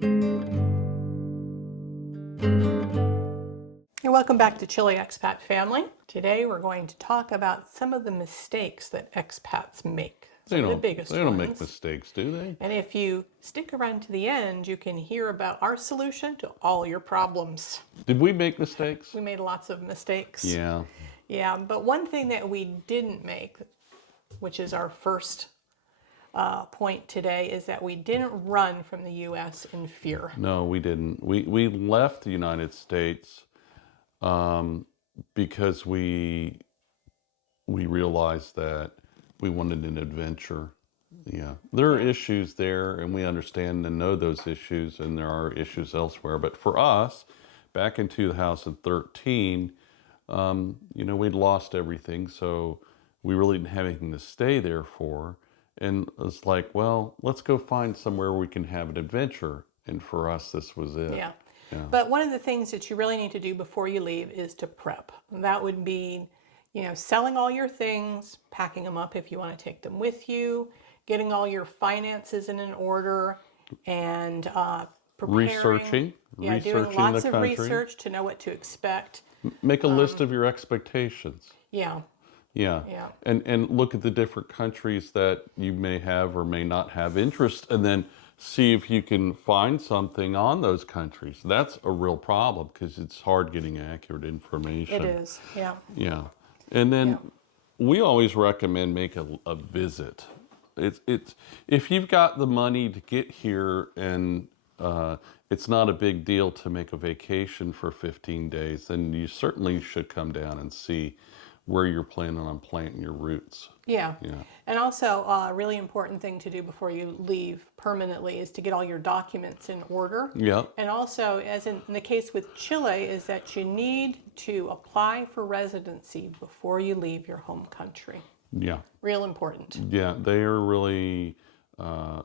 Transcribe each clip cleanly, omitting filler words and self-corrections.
Hey, welcome back to Chile Expat Family. Today we're going to talk about some of the mistakes that expats make. Some of the biggest They don't make ones. mistakes, do they? And if you stick around to the end, you can hear about our solution to all your problems. Did we make mistakes? We made lots of mistakes. Yeah. Yeah, but one thing that we didn't make, which is our first point today, is that we didn't run from the U.S. in fear. No, we didn't. We left the United States because we realized that we wanted an adventure. Yeah. There are issues there, and we understand and know those issues, and there are issues elsewhere. But for us, back in 2013, we'd lost everything, so we really didn't have anything to stay there for. And it's like, well, let's go find somewhere we can have an adventure. And for us, this was it. Yeah. But one of the things that you really need to do before you leave is to prep. That would be, selling all your things, packing them up if you want to take them with you, getting all your finances in an order, and preparing. Researching Doing lots the of country. research to know what to expect. Make a list of your expectations. Yeah. Yeah. And look at the different countries that you may have or may not have interest, and then see if you can find something on those countries. That's a real problem because it's hard getting accurate information. It is, yeah. Yeah. And then we always recommend make a visit. It's if you've got the money to get here and it's not a big deal to make a vacation for 15 days, then you certainly should come down and see where you're planning on planting your roots. Yeah. And also a really important thing to do before you leave permanently is to get all your documents in order. Yeah. And also, as in the case with Chile, is that you need to apply for residency before you leave your home country. Yeah. Real important. Yeah, they are really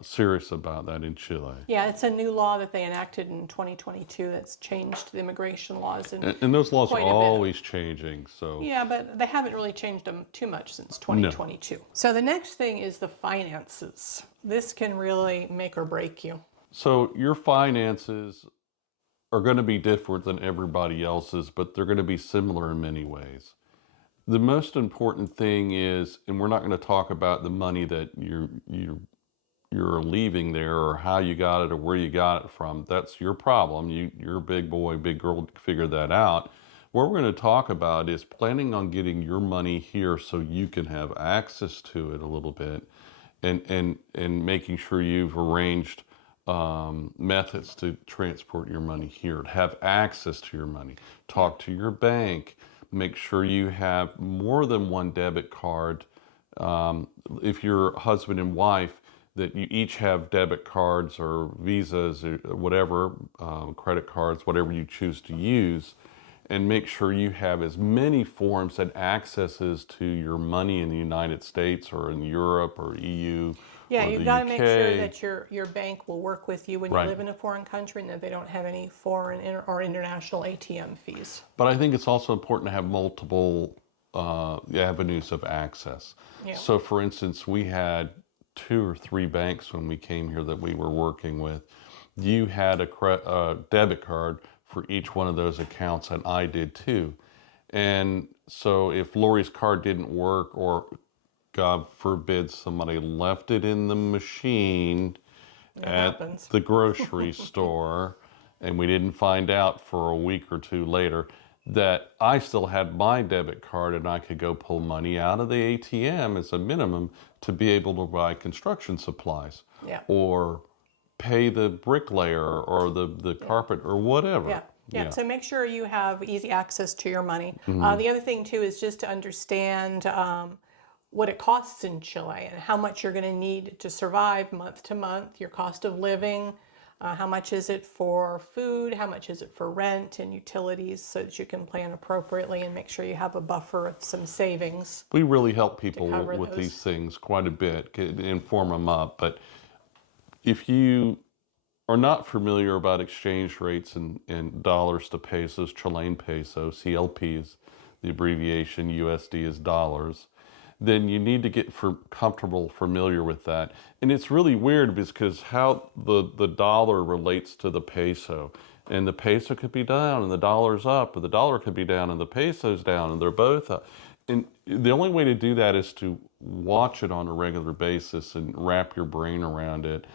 serious about that in Chile. Yeah, it's a new law that they enacted in 2022 that's changed the immigration laws. And those laws are always changing. So yeah, but they haven't really changed them too much since 2022. No. So the next thing is the finances. This can really make or break you. So your finances are going to be different than everybody else's, but they're going to be similar in many ways. The most important thing is, and we're not going to talk about the money that you're leaving there or how you got it or where you got it from. That's your problem. You're a big boy, big girl to figure that out. What we're going to talk about is planning on getting your money here so you can have access to it a little bit, and making sure you've arranged methods to transport your money here, to have access to your money. Talk to your bank. Make sure you have more than one debit card. If you're husband and wife, that you each have debit cards or visas or whatever, credit cards, whatever you choose to use, and make sure you have as many forms and accesses to your money in the United States or in Europe or EU. Yeah, you've got to make sure that your bank will work with you when you live in a foreign country and that they don't have any foreign or international ATM fees. But I think it's also important to have multiple avenues of access. Yeah. So for instance, we had 2 or 3 banks when we came here that we were working with. You had a debit card for each one of those accounts, and I did too. And so if Lori's card didn't work, or God forbid somebody left it in the machine at the grocery store, and we didn't find out for a week or 2 later, that I still had my debit card and I could go pull money out of the ATM as a minimum to be able to buy construction supplies or pay the bricklayer or the carpet or whatever. Yeah, so make sure you have easy access to your money. The other thing too is just to understand what it costs in Chile and how much you're going to need to survive month to month, your cost of living. How much is it for food? How much is it for rent and utilities, so that you can plan appropriately and make sure you have a buffer of some savings? We really help people with these things quite a bit, inform them up. But if you are not familiar about exchange rates and dollars to pesos, Chilean peso, CLP is the abbreviation, USD is dollars, then you need to get comfortable, familiar with that. And it's really weird because how the dollar relates to the peso. And the peso could be down and the dollar's up, or the dollar could be down and the peso's down, and they're both up. And the only way to do that is to watch it on a regular basis and wrap your brain around it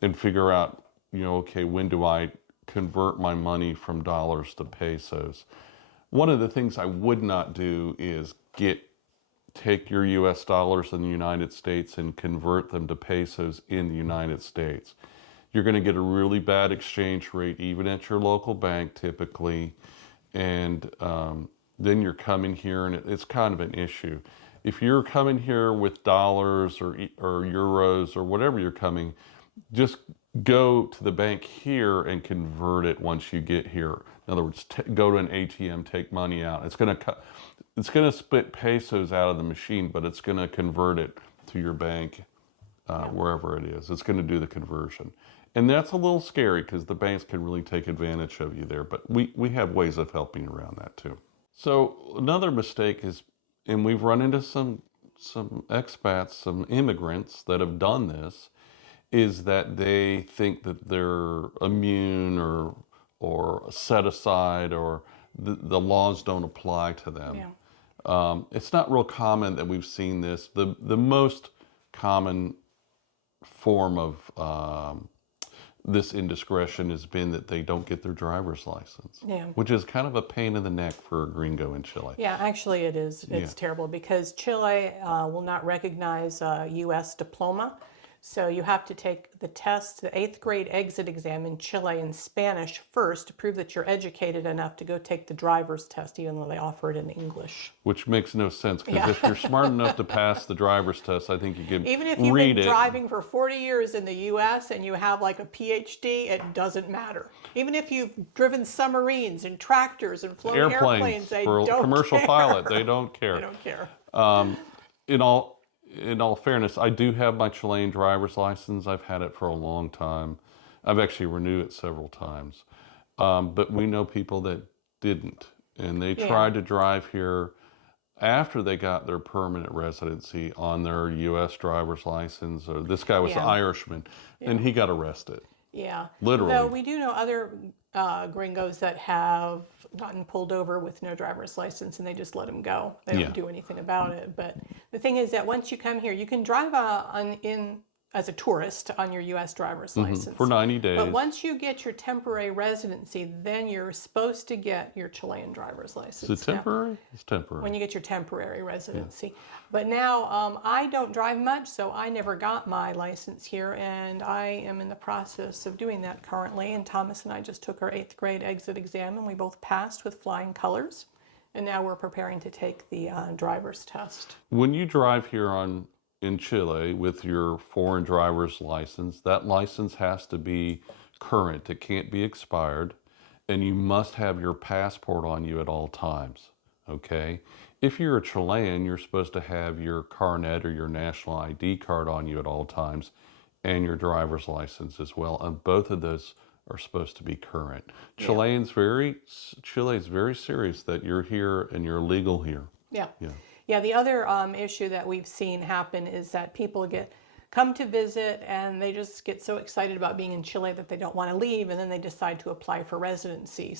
and figure out, okay, when do I convert my money from dollars to pesos? One of the things I would not do is take your US dollars in the United States and convert them to pesos in the United States. You're going to get a really bad exchange rate, even at your local bank typically. And then you're coming here and it's kind of an issue. If you're coming here with dollars or euros or whatever you're coming, just go to the bank here and convert it once you get here. In other words, go to an ATM, take money out. It's going to spit pesos out of the machine, but it's going to convert it to your bank wherever it is. It's going to do the conversion. And that's a little scary because the banks can really take advantage of you there. But we have ways of helping around that too. So another mistake is, and we've run into some expats, some immigrants that have done this, is that they think that they're immune or set aside, or the laws don't apply to them. Yeah. It's not real common that we've seen this. The most common form of this indiscretion has been that they don't get their driver's license, Yeah. which is kind of a pain in the neck for a gringo in Chile. Yeah, actually it is. It's terrible because Chile will not recognize a U.S. diploma. So you have to take the test, the 8th grade exit exam in Chile in Spanish first to prove that you're educated enough to go take the driver's test, even though they offer it in English. Which makes no sense, because if you're smart enough to pass the driver's test, I think you can Even if you've read been it. driving for 40 years in the U.S. and you have like a PhD, it doesn't matter. Even if you've driven submarines and tractors and flown airplanes, they for don't commercial care. pilot, they don't care. They don't care. In all fairness, I do have my Chilean driver's license. I've had it for a long time. I've actually renewed it several times. But we know people that didn't, and they tried to drive here after they got their permanent residency on their U.S. driver's license. Or this guy was an Irishman, and he got arrested. Yeah. Literally. Though we do know other gringos that have gotten pulled over with no driver's license and they just let them go. They don't do anything about it. But the thing is that once you come here, you can drive in as a tourist on your U.S. driver's license. For 90 days. But once you get your temporary residency, then you're supposed to get your Chilean driver's license. Is it temporary? It's temporary. When you get your temporary residency. But now I don't drive much, so I never got my license here, and I am in the process of doing that currently. And Thomas and I just took our 8th grade exit exam, and we both passed with flying colors. And now we're preparing to take the driver's test. When you drive here in Chile with your foreign driver's license, that license has to be current. It can't be expired, and you must have your passport on you at all times, okay? If you're a Chilean, you're supposed to have your carnet or your national ID card on you at all times, and your driver's license as well, and both of those are supposed to be current. Chile is very serious that you're here and you're legal here. Yeah, the other issue that we've seen happen is that people come to visit and they just get so excited about being in Chile that they don't want to leave, and then they decide to apply for residency.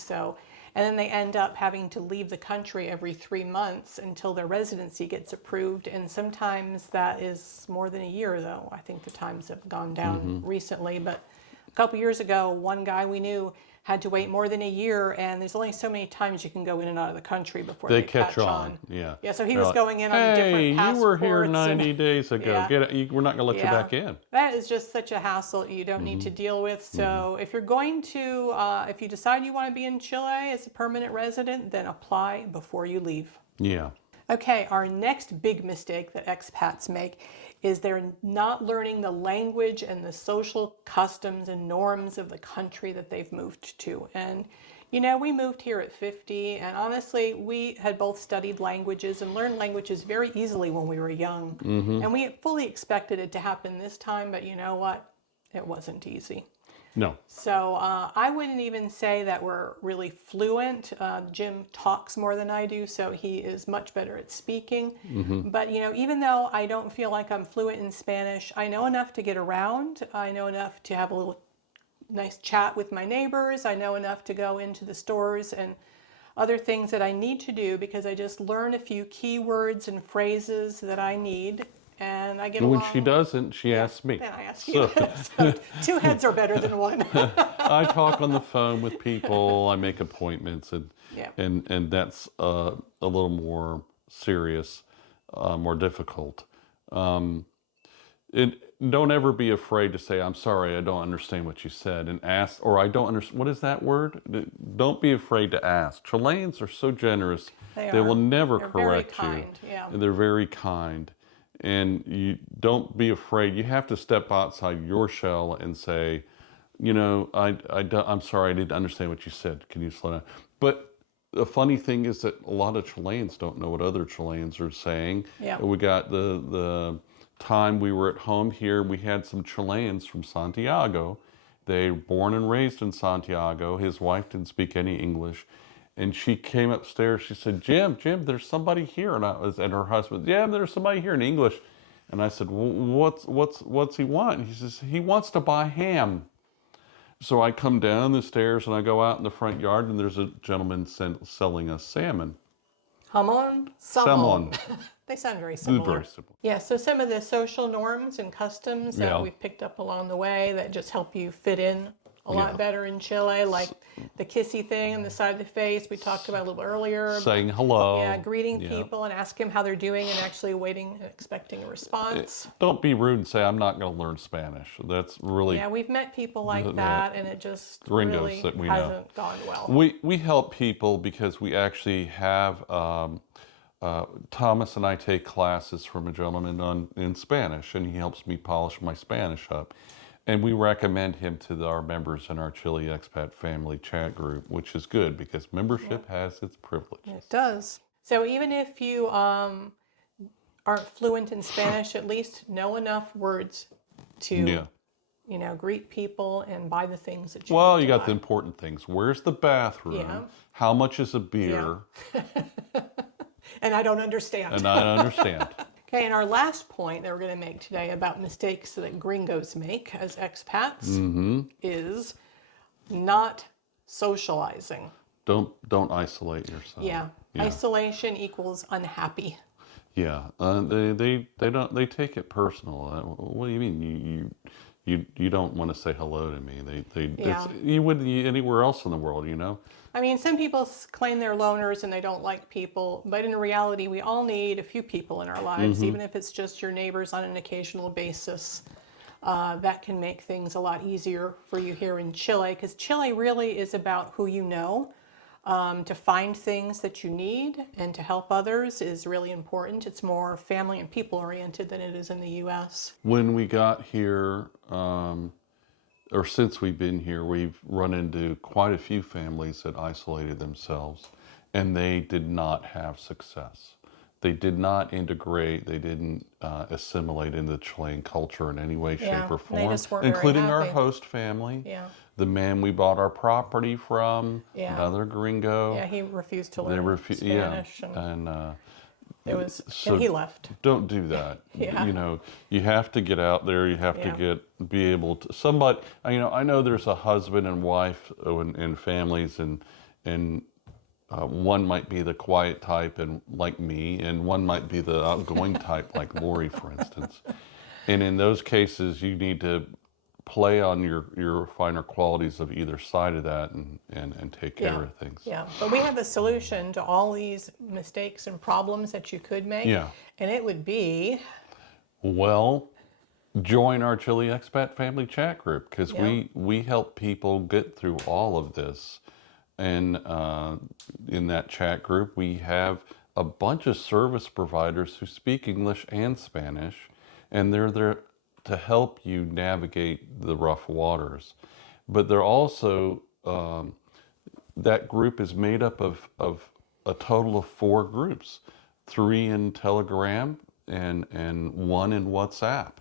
And then they end up having to leave the country every 3 months until their residency gets approved, and sometimes that is more than a year, though. I think the times have gone down recently, but a couple years ago, one guy we knew had to wait more than a year, and there's only so many times you can go in and out of the country before they catch on. Yeah. Yeah, so he was going in on different passports. Hey, you were here 90 days ago. We're not going to let you back in. That is just such a hassle you don't need to deal with. So if you're going to, if you decide you want to be in Chile as a permanent resident, then apply before you leave. Yeah. Okay, our next big mistake that expats make is they're not learning the language and the social customs and norms of the country that they've moved to. And, we moved here at 50, and honestly, we had both studied languages and learned languages very easily when we were young. And we fully expected it to happen this time, but you know what? It wasn't easy. No. So I wouldn't even say that we're really fluent. Jim talks more than I do, so he is much better at speaking. But even though I don't feel like I'm fluent in Spanish, I know enough to get around. I know enough to have a little nice chat with my neighbors. I know enough to go into the stores and other things that I need to do because I just learn a few keywords and phrases that I need, and I get And when along. she doesn't, she asks me. Then I ask you. So two heads are better than one. I talk on the phone with people. I make appointments, and Yeah. and that's a little more serious, more difficult. And don't ever be afraid to say, "I'm sorry, I don't understand what you said," and ask, or "I don't understand." What is that word? Don't be afraid to ask. Chileans are so generous; they will never They're very correct you. kind. Yeah. And they're very kind. And you don't be afraid. You have to step outside your shell and say, I'm sorry, I didn't understand what you said. Can you slow down? But the funny thing is that a lot of Chileans don't know what other Chileans are saying. Yeah. We got the time we were at home here, we had some Chileans from Santiago. They were born and raised in Santiago. His wife didn't speak any English. And she came upstairs. She said, Jim, there's somebody here. And her husband, yeah, there's somebody here in English. And I said, well, what's he want? And he says, he wants to buy ham. So I come down the stairs and I go out in the front yard, and there's a gentleman selling us salmon. Hamon, Salmon. salmon. They sound very similar. Very simple. Yeah, so some of the social norms and customs that Yeah. we've picked up along the way that just help you fit in a lot Yeah. better in Chile, like the kissy thing on the side of the face we talked about a little earlier. Saying hello. Yeah, greeting Yeah. people and asking how they're doing and actually waiting and expecting a response. Don't be rude and say, I'm not going to learn Spanish. That's really, Yeah, we've met people like that, and it just Gringos really that we know. hasn't gone well. we help people because we actually have, Thomas and I take classes from a gentleman in Spanish, and he helps me polish my Spanish up. And we recommend him to our members in our Chile Expat Family chat group, which is good because membership has its privileges. It does. So even if you aren't fluent in Spanish, at least know enough words to, Yeah. greet people and buy the things that you Well, need you to got buy. the important things. Where's the bathroom? Yeah. How much is a beer? And I don't understand. And I don't understand. Okay, and our last point that we're going to make today about mistakes that gringos make as expats is not socializing. Don't isolate yourself. Yeah. Isolation equals unhappy. Yeah, they take it personal. What do you mean? You don't want to say hello to me? You wouldn't anywhere else in the world, I mean, some people claim they're loners and they don't like people, but in reality, we all need a few people in our lives, even if it's just your neighbors on an occasional basis. That can make things a lot easier for you here in Chile, because Chile really is about who you know. To find things that you need and to help others is really important. It's more family and people oriented than it is in the U.S. When we got here, or since we've been here, we've run into quite a few families that isolated themselves, and they did not have success. They did not integrate. They didn't assimilate into the Chilean culture in any way, shape, or they form, just weren't very including our happy. host family. Yeah. The man we bought our property from, Yeah. another gringo. Yeah, he refused to They learn Spanish, and and and he left. don't do that. Yeah. You have to get out there. You have to be able to. Somebody, I know there's a husband and wife in families, and one might be the quiet type, and like me, and one might be the outgoing type, like Lori, for instance. And in those cases, you need to play on your finer qualities of either side of that and take care of things. Yeah, but we have a solution to all these mistakes and problems that you could make. Yeah. And it would be, Well, join our Chile Expat Family chat group, because we help people get through all of this. And in that chat group, we have a bunch of service providers who speak English and Spanish, and they're there to help you navigate the rough waters. But they're also, that group is made up of a total of 4 groups, 3 in Telegram and 1 in WhatsApp.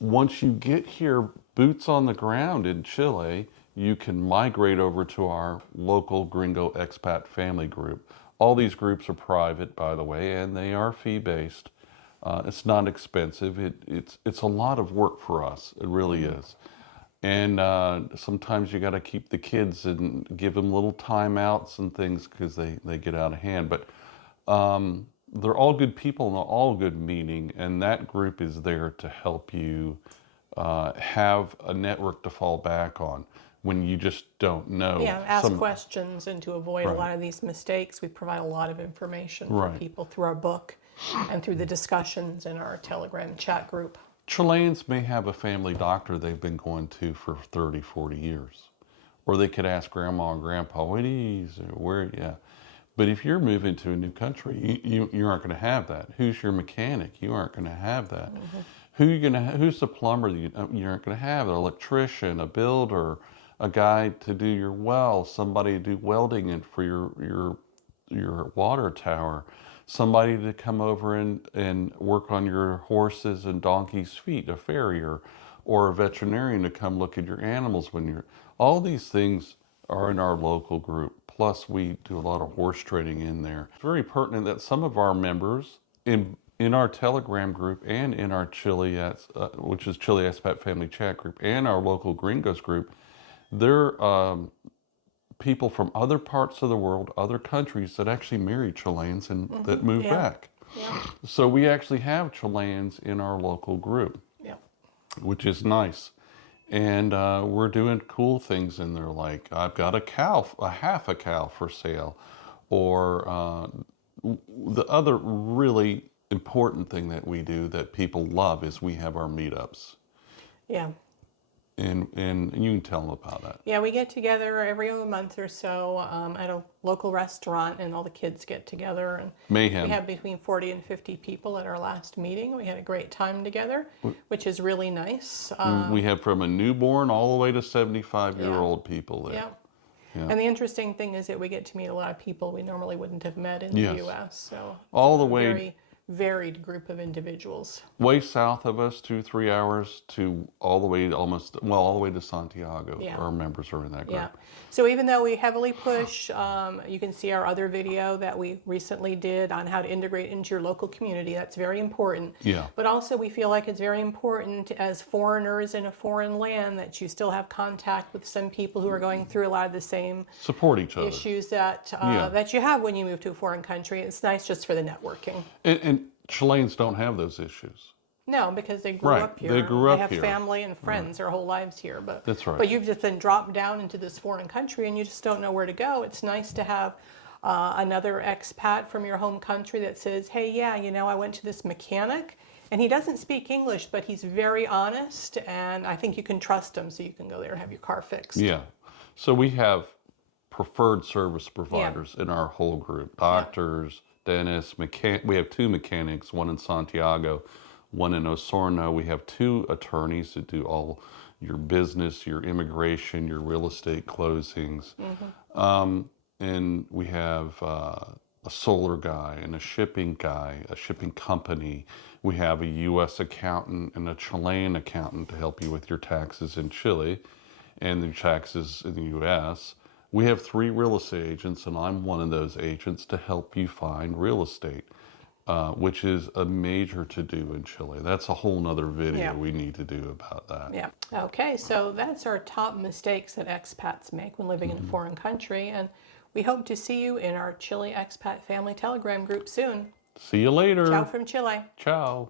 Once you get here, boots on the ground in Chile, you can migrate over to our local Gringo Expat Family group. All these groups are private, by the way, and they are fee-based. It's not expensive. It's a lot of work for us. It really is. And sometimes you got to keep the kids and give them little timeouts and things because they get out of hand. But they're all good people and they're all good meaning. And that group is there to help you have a network to fall back on when you just don't know. Yeah, ask questions, and to avoid a Right. lot of these mistakes, we provide a lot of information for Right. people through our book and through the discussions in our Telegram chat group. Chileans may have a family doctor they've been going to for 30, 40 years. Or they could ask grandma and grandpa, what is, or where, yeah. But if you're moving to a new country, you aren't going to have that. Who's your mechanic? You aren't going to have that. Who's the plumber? You aren't going to have an electrician, a builder, a guy to do your well, somebody to do welding and for your water tower, somebody to come over and work on your horses and donkeys' feet, a farrier, or a veterinarian to come look at your animals when you're. All these things are in our local group. Plus, we do a lot of horse trading in there. It's very pertinent that some of our members in our Telegram group and in our which is Chile Expat Family Chat group, and our local Gringos group, they're people from other parts of the world, other countries that actually marry Chileans and that move Yeah. back. Yeah. So we actually have Chileans in our local group, Yeah. which is nice. And we're doing cool things in there, like I've got a half a cow for sale. Or the other really important thing that we do that people love is we have our meetups. Yeah. And you can tell them about that. Yeah, we get together every other month or so at a local restaurant, and all the kids get together. And Mayhem. we have between 40 and 50 people at our last meeting. We had a great time together, which is really nice. We have from a newborn all the way to 75-year-old people there. Yeah. Yeah. And the interesting thing is that we get to meet a lot of people we normally wouldn't have met in Yes. the U.S. So All it's the a way very varied group of individuals. way south of us, 2-3 hours to all the way all the way to Santiago. Yeah. Our members are in that group. Yeah. So even though we heavily push, you can see our other video that we recently did on how to integrate into your local community. That's very important. Yeah. But also we feel like it's very important as foreigners in a foreign land that you still have contact with some people who are going through a lot of the same Support each other. issues that that you have when you move to a foreign country. It's nice just for the networking. And Chileans don't have those issues. No, because they grew Right, up here. they grew up They have here. family and friends their whole lives here. But That's right. But you've just been dropped down into this foreign country and you just don't know where to go. It's nice to have another expat from your home country that says, hey, yeah, you know, I went to this mechanic and he doesn't speak English, but he's very honest and I think you can trust him, so you can go there and have your car fixed. Yeah. So we have preferred service providers in our whole group. Doctors, dentists, we have 2 mechanics, one in Santiago, one in Osorno. We have 2 attorneys that do all your business, your immigration, your real estate closings. And we have a solar guy and a shipping company. We have a U.S. accountant and a Chilean accountant to help you with your taxes in Chile and the taxes in the U.S. We have 3 real estate agents, and I'm one of those agents to help you find real estate, which is a major to-do in Chile. That's a whole nother video we need to do about that. Yeah. Okay, so that's our top mistakes that expats make when living in a foreign country, and we hope to see you in our Chile Expat Family Telegram group soon. See you later. Ciao from Chile. Ciao.